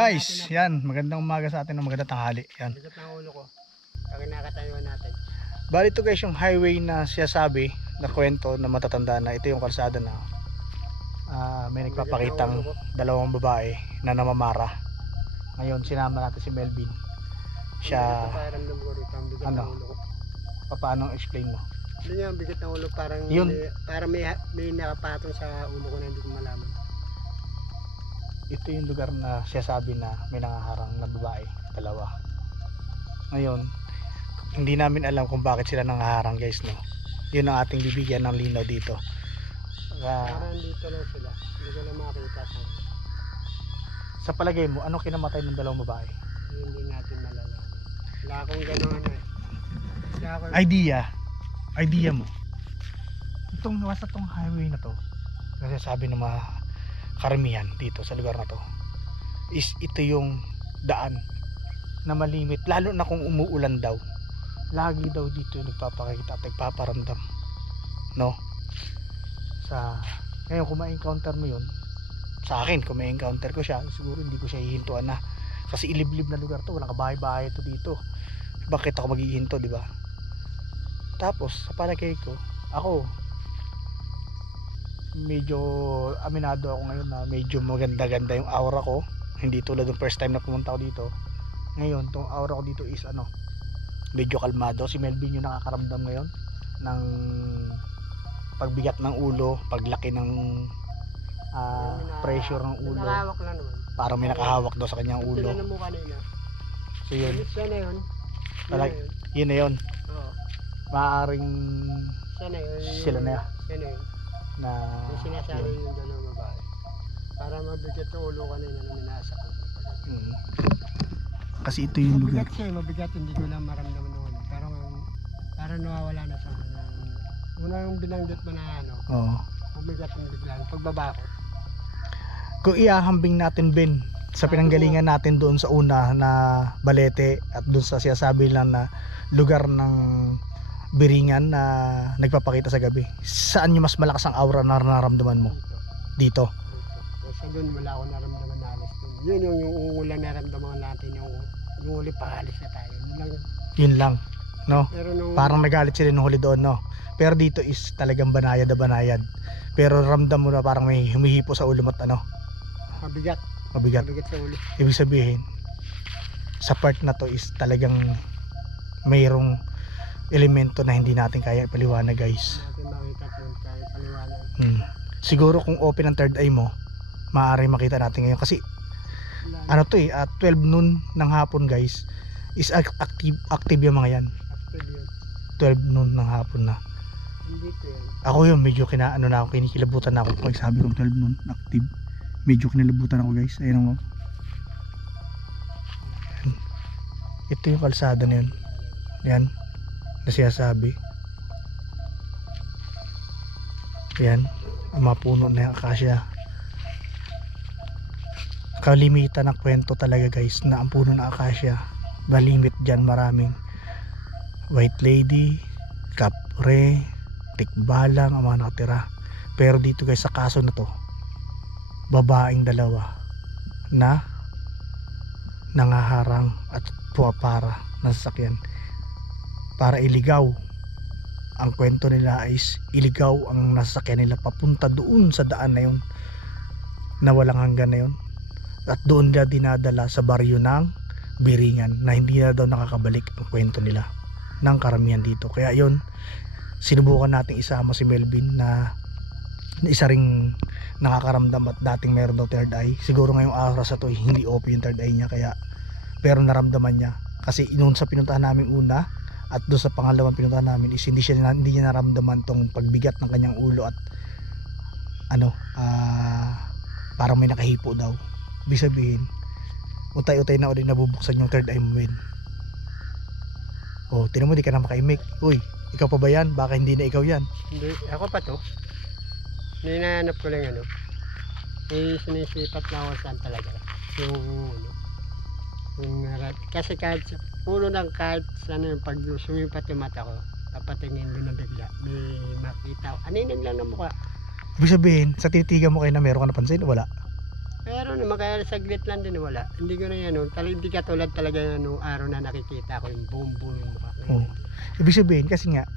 Guys, yan, magandang umaga sa atin, magandang tanghali. Yan. Bigat ng ulo ko. Ang nakatayuan natin. Bali ito guys yung highway na siya sabi na kwento na matatanda na ito yung kalsada na may nagpapakitang dalawang babae na namamara. Ngayon sinama natin si Melvin. Siya ano? Paano explain mo? Hindi nga bigat ng ulo, parang may nakapatong sa ulo ko na hindi ko malaman. Ito yung lugar na siya sabi na may nangaharang na babae, dalawa. Ngayon, hindi namin alam kung bakit sila nangaharang guys, no. Yun ang ating bibigyan ng linaw dito. Parang dito lang sila, hindi ko na makita sa palagay mo, ano kinamatay ng dalawang babae? Hindi natin malalaman. Wala akong gano'n Idea mo. Itong nasa tong highway na to, kasi sabi ng mga karamihan dito sa lugar na to, is ito yung daan na malimit, lalo na kung umuulan daw. Lagi daw dito nagpapakita at nagpaparamdam, no? Ngayon kung ma-encounter mo yun, sa akin kung ma-encounter ko siya, siguro hindi ko siya hihintuan na, kasi iliblib na lugar to, walang kabahay-bahay to dito. Bakit ako maghihinto, di ba? Tapos sa palagay ko, ako medyo aminado ako ngayon na medyo maganda-ganda yung aura ko, hindi tulad ng first time na pumunta ako dito. Ngayon tong aura ko dito is medyo kalmado. Si Melvin yung nakakaramdam ngayon ng pagbigat ng ulo, paglaki ng pressure ng ulo. Nakahawak lang naman, parang may nakahawak daw sa kanyang ulo. Sila mo kanina. So yun, Sana yun. yun na yun. Oo. Maaaring Sana yun. sila na yan Sana yun. na Yung sinasabi yung dalawang babae para mabigat yung ulo kanina na minasa ko. Kasi ito yung lugar. Mabigat siya, mabigat, hindi ko lang maramdaman noon. Pero parang nawawala na sa akin. Una yung binanggit mo na Oo. mabigat yung biglaan. Pagbaba ko. Kung iahambing natin Ben sa pinanggalingan natin doon sa una na Balete at doon sa siyasabi lang na lugar ng Biringan na nagpapakita sa gabi, saan yung mas malakas ang aura na nararamdaman mo? Dito. Kasi doon wala akong naramdaman na alis doon. Yun yung ulang naramdaman natin, yung huli pa alis na tayo. Yun lang, no? Pero parang nagalit sila nung huli doon, no? Pero dito is talagang banayad na banayad. Pero ramdam mo na parang may humihipo sa ulo mo at mabigat sa ulo. Ibig sabihin, sa part na to is talagang mayroong elemento na hindi natin kaya ipaliwanag guys. Natin makita kung kaya paliwanag. Siguro kung open ang third eye mo, maaari makita natin ngayon kasi at 12 noon ng hapon guys is active yung mga yan. Active yun. 12 noon ng hapon na. Hindi ko yan. Ako yun, medyo kinikilabutan na ako pag sabi kong 12 noon active. Medyo kinilabutan ako guys. Ayun mo. Ito yung kalsada na yun. Yan. Na siya sabi. Yan. Ang mga puno na yung akasya. Kalimitan ng kwento talaga guys na ang puno ng akasya. Malimit dyan maraming white lady, kapre, tikbalang ang mga nakatira. Pero dito guys sa kaso na to, babaeng dalawa na nangaharang at puwapara ng sasakyan para iligaw. Ang kwento nila is iligaw ang nasasakyan nila papunta doon sa daan na yun na walang hanggan na yun, at doon nila dinadala sa baryo ng Biringan na hindi na daw nakakabalik ang kwento nila ng karamihan dito. Kaya yun, sinubukan nating isama si Melvin na isa ring nakakaramdam at dating meron daw third eye. Siguro ngayong araw sa to hindi open yung third eye niya, kaya pero naramdaman niya kasi noon sa pinuntahan namin una at doon sa pangalawang pinuntahan namin is hindi niya naramdaman tong pagbigat ng kanyang ulo at parang may nakahipo daw. Ibig sabihin utay-utay na ulit nabubuksan yung third eye mo. Tinan mo, di ka na makaimik. Uy, ikaw pa ba yan? Baka hindi na ikaw yan. Hindi, ako pa to. Hinahanap ko lang sinisipat lang ako saan talaga kasi kahit sa puno ng kahit saan yung pag sumipat yung mata ko, papatingin doon na bigla may makita ko, aninin lang na mukha. Ibig sabihin, sa titigan mo kayo na meron ka napansin, wala? Pero naman kaya saglit lang din wala. Hindi ko na yan, hindi katulad talaga yan nung araw na nakikita ko yung buong yung mukha ko. Oo. Ibig sabihin kasi nga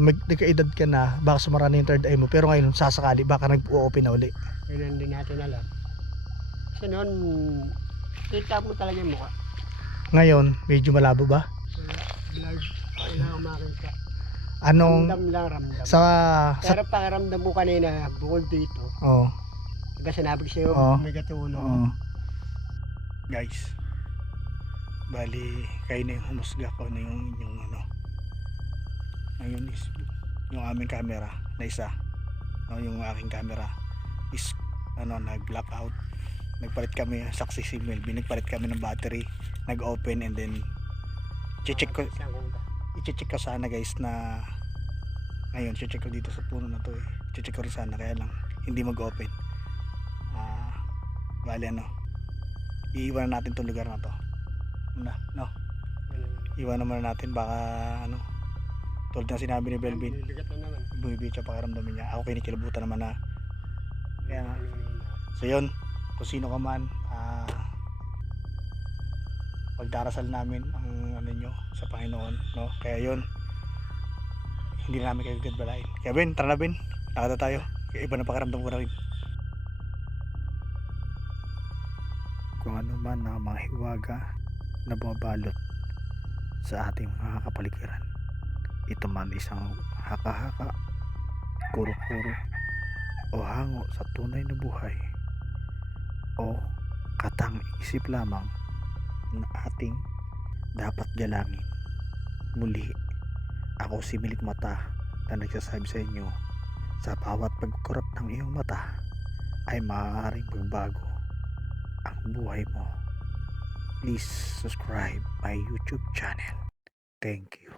nagkaedad ka na, baka sumara na yung third eye mo, pero ngayon sasakali baka nag-o-open na uli. Yun hindi natin alam. Kasi noon, kita mo talaga yung mukha. Ngayon medyo malabo ba? Blurred. Wala akong makita. Anong Ramdam lang, ramdam. sa Pero pakiramdam ko kanina, bukod dito, oh, diba sinabi ko sa'yo, Oo. may katulong. oo. Guys, bali kayo na yung humusga ko na yung ano. Ngayon is yung aming camera na isa, no, yung aking camera is nag-blackout. Nagpalit kami success email, binagpalit kami ng battery, nag-open, and then i-check ko sana guys na ngayon check ko dito sa puno na to check ko rin sana, kaya lang hindi mag-open. Bali iiwan natin tong lugar na to no, iwan naman natin, baka tulad ng sinabi ni Belvin, Bibigat na naman. bumibig siya pakiramdaman niya, ako kinikilabutan naman na. Kaya so yun, kung sino ka man, pagdarasal namin ang nyo sa Panginoon, no? Kaya yun, hindi namin kayo gadbalain. Kaya Ben, tara na Ben, nakata tayo, kaya iba na pakiramdam ko na rin. Kung ano man ang mga hiwaga na bumabalot sa ating mga kapaligiran, ito man isang haka-haka, kuro-kuro, o hango sa tunay na buhay, o katang-isip lamang na ating dapat galangin. Muli, ako si Milik Mata na nagsasabi sa inyo, sa bawat pagkurap ng iyong mata ay maaaring magbago ang buhay mo. Please subscribe my YouTube channel. Thank you.